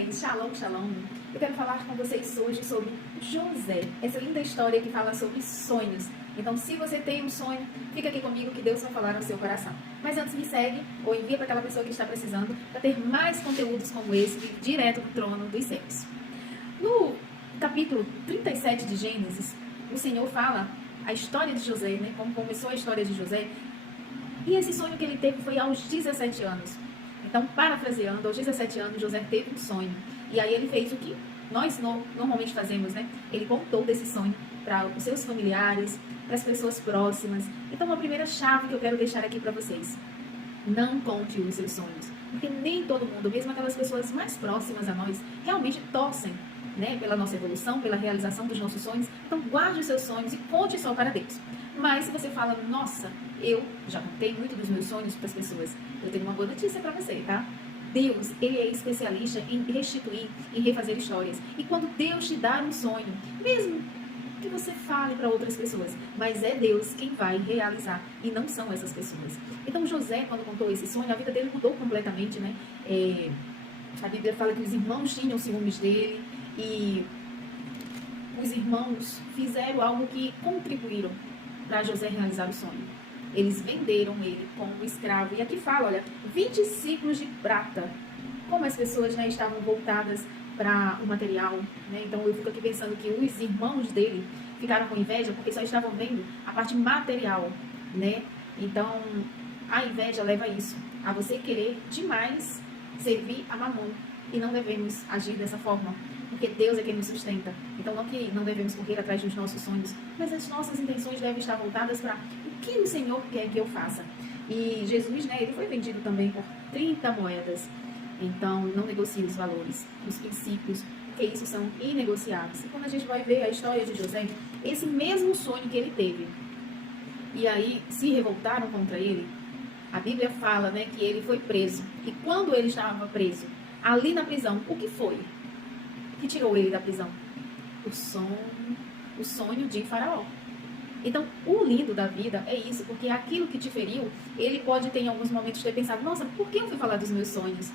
Paz, shalom, shalom. Eu quero falar com vocês hoje sobre José, essa linda história que fala sobre sonhos. Então, se você tem um sonho, fica aqui comigo que Deus vai falar no seu coração. Mas antes, me segue ou envia para aquela pessoa que está precisando para ter mais conteúdos como esse, direto do trono dos céus. No capítulo 37 de Gênesis, o Senhor fala a história de José, né? Como começou a história de José. E esse sonho que ele teve foi aos 17 anos. Então, parafraseando, aos 17 anos, José teve um sonho. E aí ele fez o que nós normalmente fazemos, né? Ele contou desse sonho para os seus familiares, para as pessoas próximas. Então, a primeira chave que eu quero deixar aqui para vocês: não conte os seus sonhos. Porque nem todo mundo, mesmo aquelas pessoas mais próximas a nós, realmente torcem, né, pela nossa evolução, pela realização dos nossos sonhos. Então, guarde os seus sonhos e conte só para Deus. Mas se você fala, nossa, eu já contei muito dos meus sonhos para as pessoas, eu tenho uma boa notícia para você, tá? Deus, ele é especialista em restituir, em refazer histórias. E quando Deus te dá um sonho, mesmo que você fale para outras pessoas, mas é Deus quem vai realizar, e não são essas pessoas. Então, José, quando contou esse sonho, a vida dele mudou completamente, né? A Bíblia fala que os irmãos tinham ciúmes dele, e os irmãos fizeram algo que contribuíram para José realizar o sonho. Eles venderam ele como escravo. E aqui fala, olha, 20 ciclos de prata. Como as pessoas já estavam voltadas para o material, né? Então eu fico aqui pensando que os irmãos dele ficaram com inveja porque só estavam vendo a parte material, né? Então a inveja leva a isso, a você querer demais servir a Mamon. E não devemos agir dessa forma, porque Deus é quem nos sustenta. Então não que não devemos correr atrás dos nossos sonhos, mas as nossas intenções devem estar voltadas para o que o Senhor quer que eu faça. E Jesus, né, ele foi vendido também por 30 moedas. Então não negocie os valores, os princípios, porque isso são inegociáveis. E quando a gente vai ver a história de José, esse mesmo sonho que ele teve, e aí se revoltaram contra ele, a Bíblia fala, né, que ele foi preso. E quando ele estava preso, ali na prisão, o que foi que tirou ele da prisão? O sonho de Faraó. Então, o lindo da vida é isso, porque aquilo que te feriu, ele pode ter em alguns momentos ter pensado, nossa, por que eu fui falar dos meus sonhos?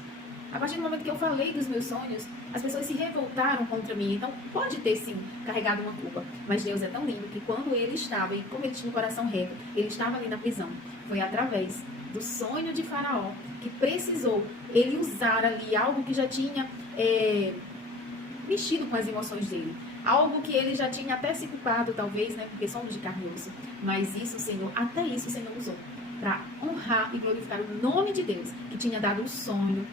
A partir do momento que eu falei dos meus sonhos, as pessoas se revoltaram contra mim. Então, pode ter sim carregado uma culpa. Mas Deus é tão lindo que quando ele estava, e como ele tinha o coração reto, ele estava ali na prisão. Foi através do sonho de Faraó que precisou ele usar ali algo que já tinha mexido com as emoções dele. Algo que ele já tinha até se culpado, talvez, né? Porque somos de carne e osso. Mas isso, Senhor, até isso o Senhor usou para honrar e glorificar o nome de Deus, que tinha dado o sonho